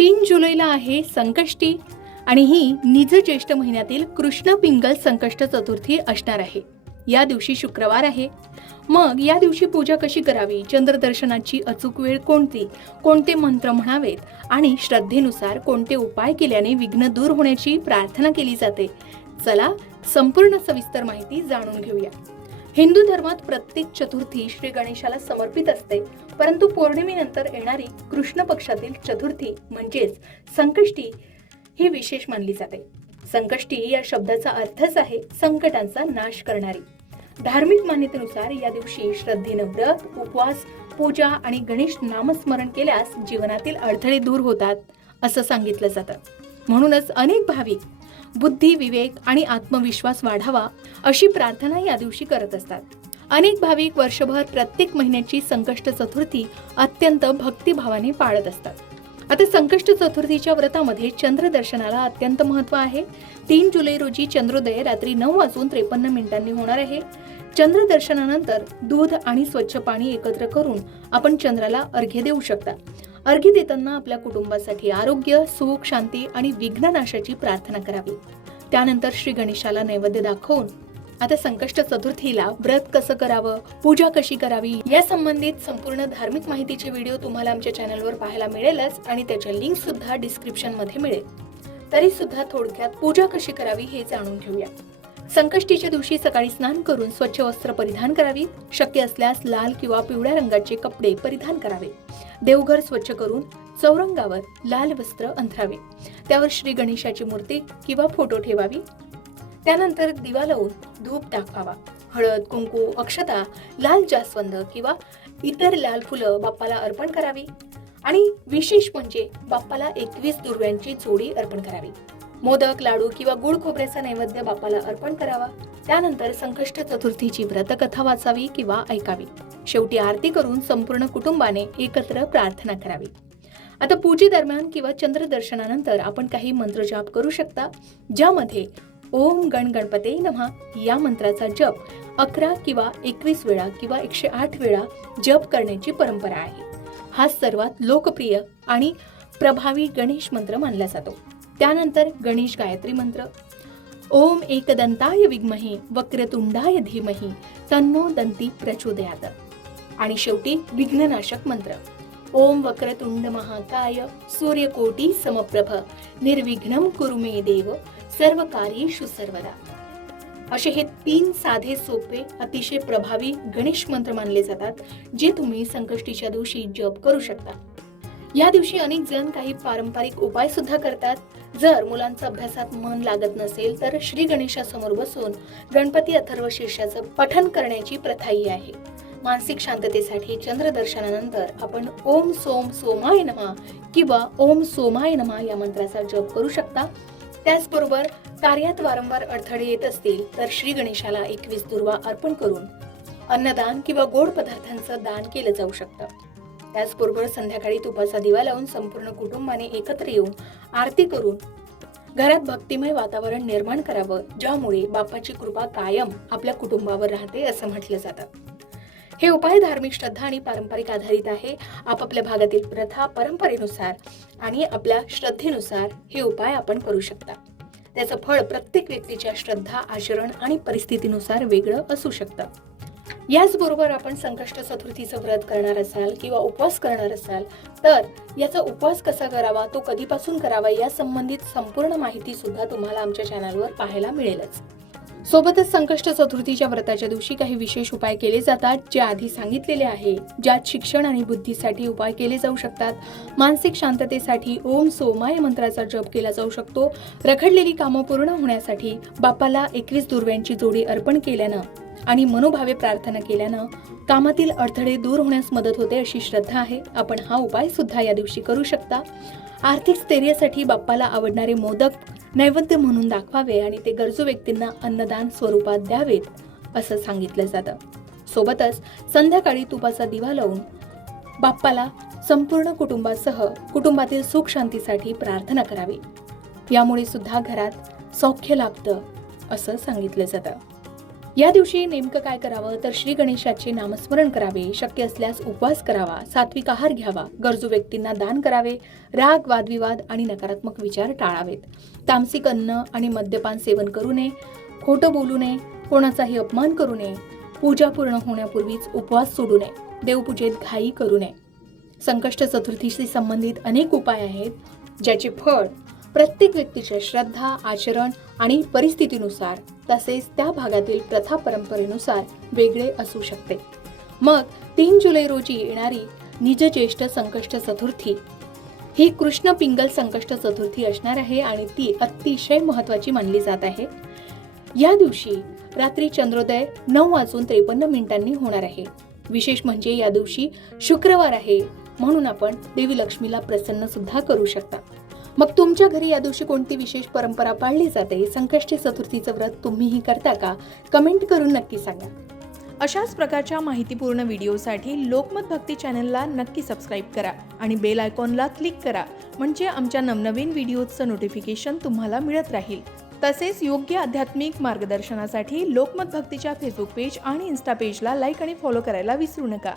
3 जुलैला आहे संकष्टी आणि ही निज ज्येष्ठ महिन्यातील कृष्ण पिंगल संकष्ट चतुर्थी असणार आहे। या दिवशी शुक्रवार आहे। मग या दिवशी पूजा कशी करावी, चंद्रदर्शनाची अचूक वेळ कोणती, कोणते मंत्र म्हणावेत आणि श्रद्धेनुसार कोणते उपाय केल्याने विघ्न दूर होण्याची प्रार्थना केली जाते, चला संपूर्ण सविस्तर माहिती जाणून घेऊया। हिंदू धर्मात प्रत्येक चतुर्थी श्री गणेशाला समर्पित असते, परंतु पौर्णिमेनंतर येणारी कृष्ण पक्षातील चतुर्थी म्हणजेच संकष्टी ही विशेष मानली जाते। संकष्टी या शब्दाचा अर्थच आहे संकटांचा नाश करणारी। धार्मिक मान्यतेनुसार या दिवशी श्रद्धेने व्रत, उपवास, पूजा आणि गणेश नामस्मरण केल्यास जीवनातील अडथळे दूर होतात असं सांगितलं जातं। म्हणूनच अनेक भाविक बुद्धी, विवेक आणि आत्मविश्वास वाढावा अशी प्रार्थना या दिवशी करत असतात। अनेक भाविक वर्षभर प्रत्येक महिन्याची संकष्ट चतुर्थी अत्यंत भक्तिभावाने पाळत असतात। आता संकष्ट चतुर्थीच्या व्रतामध्ये चंद्रदर्शनाला अत्यंत महत्त्व आहे। 3 जुलै रोजी चंद्रोदय रात्री 9:53 होणार आहे। चंद्रदर्शनानंतर दूध आणि स्वच्छ पाणी एकत्र करून आपण चंद्राला अर्घ्य देऊ शकता। अर्घ्य देताना आपल्या कुटुंबासाठी आरोग्य, सुख, शांती आणि विघ्ननाशाची प्रार्थना करावी। त्यानंतर श्री गणेशाला नैवेद्य दाखवून आता संकष्ट चतुर्थीला व्रत कसं करावं, पूजा कशी करावी या संबंधित संपूर्ण धार्मिक माहितीचे व्हिडिओ तुम्हाला आमच्या चॅनलवर पाहायला मिळेलच आणि त्याच्या लिंक सुद्धा डिस्क्रिप्शन मध्ये मिळेल। तरी सुद्धा थोडक्यात पूजा कशी करावी हे जाणून घेऊया। संकष्टीच्या दिवशी सकाळी स्नान करून स्वच्छ वस्त्र परिधान करावी। शक्य असल्यास लाल किंवा पिवळ्या रंगाचे कपडे परिधान करावे। देवघर स्वच्छ करून चौरंगावर लाल वस्त्र अंथरावे। त्यावर श्री गणेशाची मूर्ती किंवा फोटो ठेवावी। त्यानंतर दिवा लावून धूप दाखवावा। हळद, कुंकू, अक्षता, लाल जास्वंद किंवा इतर लाल फुलं बाप्पाला अर्पण करावी आणि विशेष म्हणजे बाप्पाला 21 दुर्व्यांची जोडी अर्पण करावी। मोदक, लाडू किंवा गुळ खोबऱ्याचा नैवेद्य बाप्पाला अर्पण करावा। त्यानंतर संकष्ट चतुर्थीची व्रतकथा वाचावी किंवा ऐकावी। शेवटी आरती करून संपूर्ण कुटुंबाने एकत्र प्रार्थना करावी। आता पूजेदरम्यान किंवा चंद्रदर्शनानंतर आपण काही मंत्र जाप करू शकता, ज्यामध्ये ओम गण गणपते नमः या मंत्राचा जप 11 किंवा 21 वेळा किंवा 108 वेळा जप करण्याची परंपरा आहे। हा सर्वात लोकप्रिय आणि प्रभावी गणेश मंत्र मानला जातो। त्यानंतर गणेश गायत्री मंत्र ओम एकदंताय विद्महे वक्रतुंडाय धीमहि तन्नो दंती प्रचोदयात आणि शेवटी विघ्ननाशक मंत्र ओम वक्रतुंड महाकाय सूर्यकोटी समप्रभ निर्विघ्नं कुरु मे देव सर्व कार्येषु सर्वदा। असे हे 3 साधे सोपे अतिशय प्रभावी गणेश मंत्र मानले जातात, जे तुम्ही संकष्टीच्या दिवशी जप करू शकता। या दिवशी अनेक जण काही पारंपरिक उपाय सुद्धा करतात। जर मुलांचा अभ्यासात मन लागत नसेल तर श्री गणेशासमोर बसून गणपती अथर्व शीर्षाचं पठण करण्याची प्रथाही आहे। मानसिक शांततेसाठी चंद्रदर्शनानंतर आपण ओम सोम सोमाय नमः किंवा ओम सोमाय नमः या मंत्राचा जप करू शकता। त्याचबरोबर कार्यात वारंवार अडथळे येत असतील तर श्री गणेशाला 21 दुर्वा अर्पण करून अन्नदान किंवा गोड पदार्थांचं दान केलं जाऊ शकतं। त्याचबरोबर संध्याकाळी तुपाचा दिवा लावून संपूर्ण कुटुंबाने एकत्र येऊन आरती करून घरात भक्तिमय वातावरण निर्माण करावं, ज्यामुळे बाप्पाची कृपा कायम आपल्या कुटुंबावर राहते असं म्हटलं जातं। हे उपाय धार्मिक श्रद्धा आणि पारंपरिक आधारित आहे। आपापल्या भागातील प्रथा, परंपरेनुसार आणि आपल्या श्रद्धेनुसार हे उपाय आपण करू शकता। त्याचं फळ प्रत्येक व्यक्तीच्या श्रद्धा, आचरण आणि परिस्थितीनुसार वेगळं असू शकतं। याचबरोबर आपण संकष्ट चतुर्थीचं व्रत करणार असाल किंवा उपवास करणार असाल तर याचा उपवास कसा करावा, तो कधीपासून करावा या संबंधित संपूर्ण माहिती सुद्धा तुम्हाला आमच्या चॅनलवर पाहायला मिळेलच। सोबतच संकष्ट चतुर्थीच्या व्रताच्या दिवशी काही विशेष उपाय केले जातात, जे आधी सांगितलेले आहे, ज्यात शिक्षण आणि बुद्धीसाठी उपाय केले जाऊ शकतात। मानसिक शांततेसाठी ओम सोमाय मंत्राचा जप केला जाऊ शकतो। रखडलेली कामं पूर्ण होण्यासाठी बाप्पाला 21 दुर्व्यांची जोडी अर्पण केल्यानं आणि मनोभावे प्रार्थना केल्यानं कामातील अडथळे दूर होण्यास मदत होते अशी श्रद्धा आहे। आपण हा उपाय सुद्धा या दिवशी करू शकता। आर्थिक स्थैर्यासाठी बाप्पाला आवडणारे मोदक नैवेद्य म्हणून दाखवावे आणि ते गरजू व्यक्तींना अन्नदान स्वरूपात द्यावेत असं सांगितलं जातं। सोबतच संध्याकाळी तुपाचा दिवा लावून बाप्पाला संपूर्ण कुटुंबासह कुटुंबातील सुख शांतीसाठी प्रार्थना करावी। यामुळे सुद्धा घरात सौख्य लाभतं असं सांगितलं जातं। या दिवशी नेमकं काय करावं तर श्री गणेशाचे नामस्मरण करावे, शक्य असल्यास उपवास करावा, सात्विक आहार घ्यावा, गरजू व्यक्तींना दान करावे, राग, वादविवाद आणि नकारात्मक विचार टाळावेत, तामसिक अन्न आणि मद्यपान सेवन करू नये, खोटं बोलू नये, कोणाचाही अपमान करू नये, पूजा पूर्ण होण्यापूर्वीच उपवास सोडू नये, देवपूजेत घाई करू नये. संकष्ट चतुर्थीशी संबंधित अनेक उपाय आहेत, ज्याचे फळ प्रत्येक व्यक्तीच्या श्रद्धा, आचरण आणि परिस्थितीनुसार तसेच त्या भागातील प्रथा परंपरेनुसार वेगळे असू शकते. मग 3 जुलै रोजी येणारी निज ज्येष्ठ संकष्ट चतुर्थी ही कृष्ण पिंगल संकष्ट चतुर्थी असणार आहे आणि ती अतिशय महत्त्वाची मानली जात आहे. या दिवशी रात्री चंद्रोदय 9:53 होणार आहे. विशेष म्हणजे या दिवशी शुक्रवार आहे, म्हणून आपण देवी लक्ष्मीला प्रसन्न सुद्धा करू शकता. मग तुमच्या घरी या दिवशी कोणती विशेष परंपरा पाळली जाते? संकष्टी चतुर्थीचं व्रत तुम्हीही करता का? कमेंट करून नक्की सांगा. अशाच प्रकारच्या माहितीपूर्ण व्हिडिओसाठी लोकमत भक्ती चॅनलला नक्की सबस्क्राईब करा आणि बेल आयकॉनला क्लिक करा, म्हणजे आमच्या नवनवीन व्हिडिओचं नोटिफिकेशन तुम्हाला मिळत राहील. तसेच योग्य आध्यात्मिक मार्गदर्शनासाठी लोकमत भक्तीच्या फेसबुक पेज आणि इन्स्टा पेजला लाईक आणि फॉलो करायला विसरू नका.